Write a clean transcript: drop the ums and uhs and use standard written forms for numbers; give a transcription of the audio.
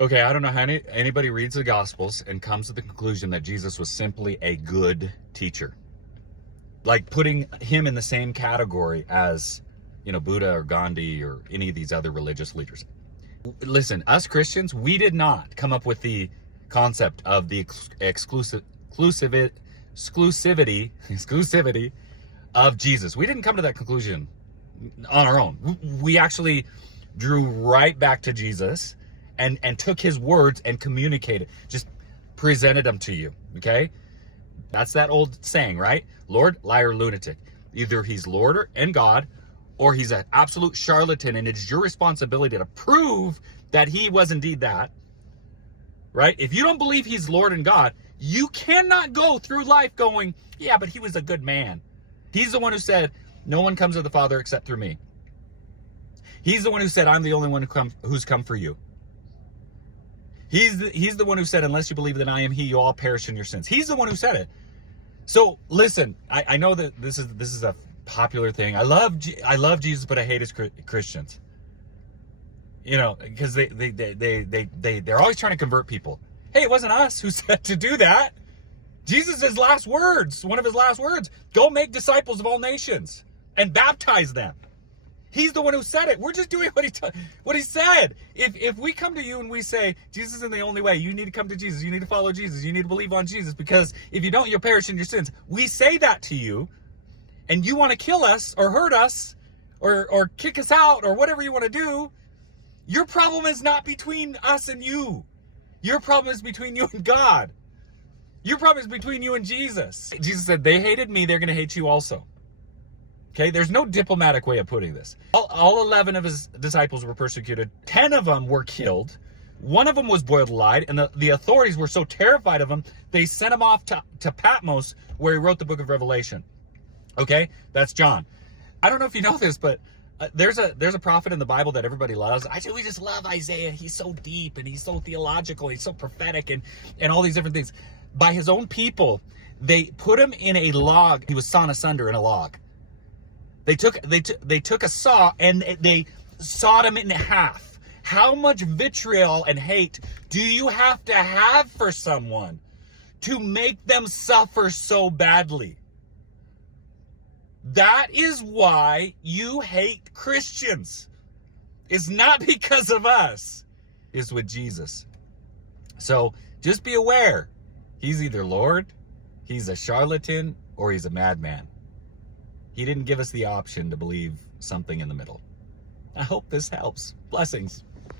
Okay, I don't know how anybody reads the Gospels and comes to the conclusion that Jesus was simply a good teacher. Like putting him in the same category as, Buddha or Gandhi or any of these other religious leaders. Listen, us Christians, we did not come up with the concept of the exclusivity of Jesus. We didn't come to that conclusion on our own. We actually drew right back to Jesus and took his words and communicated, just presented them to you, okay? That's that old saying, right? Lord, liar, lunatic. Either he's Lord and God, or he's an absolute charlatan, and it's your responsibility to prove that he was indeed that, right? If you don't believe he's Lord and God, you cannot go through life going, yeah, but he was a good man. He's the one who said, no one comes to the Father except through me. He's the one who said, I'm the only one who's come for you. He's the one who said, unless you believe that I am he, you all perish in your sins. He's the one who said it. So listen, I know that this is a popular thing. I love Jesus, but I hate his Christians. Because they're always trying to convert people. Hey, it wasn't us who said to do that. Jesus' last words, one of his last words, go make disciples of all nations and baptize them. He's the one who said it. We're just doing what he said. If we come to you and we say, Jesus is the only way, you need to come to Jesus, you need to follow Jesus, you need to believe on Jesus, because if you don't, you'll perish in your sins. We say that to you, and you want to kill us or hurt us or kick us out or whatever you want to do, your problem is not between us and you. Your problem is between you and God. Your problem is between you and Jesus. Jesus said, they hated me, they're going to hate you also. Okay, there's no diplomatic way of putting this. All 11 of his disciples were persecuted. 10 of them were killed. One of them was boiled alive, and the authorities were so terrified of him, they sent him off to Patmos, where he wrote the book of Revelation. Okay, that's John. I don't know if you know this, but there's a prophet in the Bible that everybody loves. We just love Isaiah. He's so deep, and he's so theological, he's so prophetic, and all these different things. By his own people, they put him in a log. He was sawn asunder in a log. They took a saw and they sawed him in half. How much vitriol and hate do you have to have for someone to make them suffer so badly? That is why you hate Christians. It's not because of us. It's with Jesus. So just be aware. He's either Lord, he's a charlatan, or he's a madman. He didn't give us the option to believe something in the middle. I hope this helps. Blessings.